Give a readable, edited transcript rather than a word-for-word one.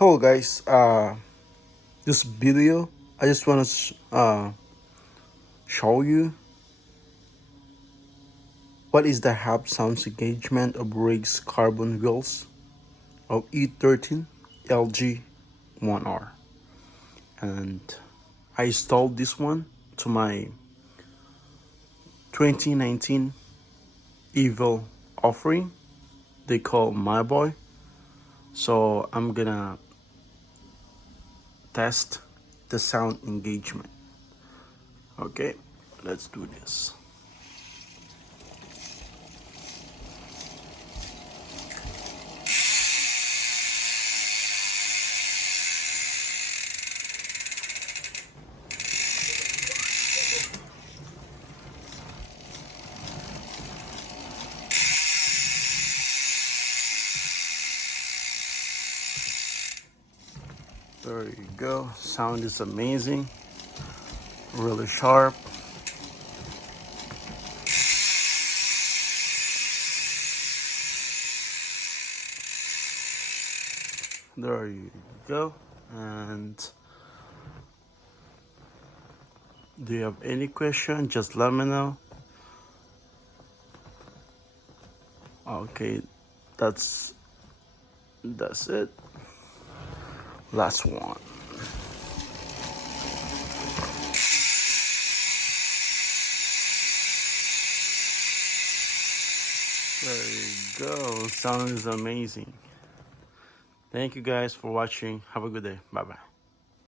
Hello guys, this video I just want to show you what is the half sounds engagement of Riggs carbon wheels of E13 LG1R, and I installed this one to my 2019 Evil offering they call My Boy. So I'm gonna test the sound engagement. Okay, let's do this. There you go. Sound is amazing, really sharp. There you go. And do you have any question? Just let me know. Okay, that's it. Last one. There you go. Sound is amazing. Thank you guys for watching. Have a good day. Bye bye.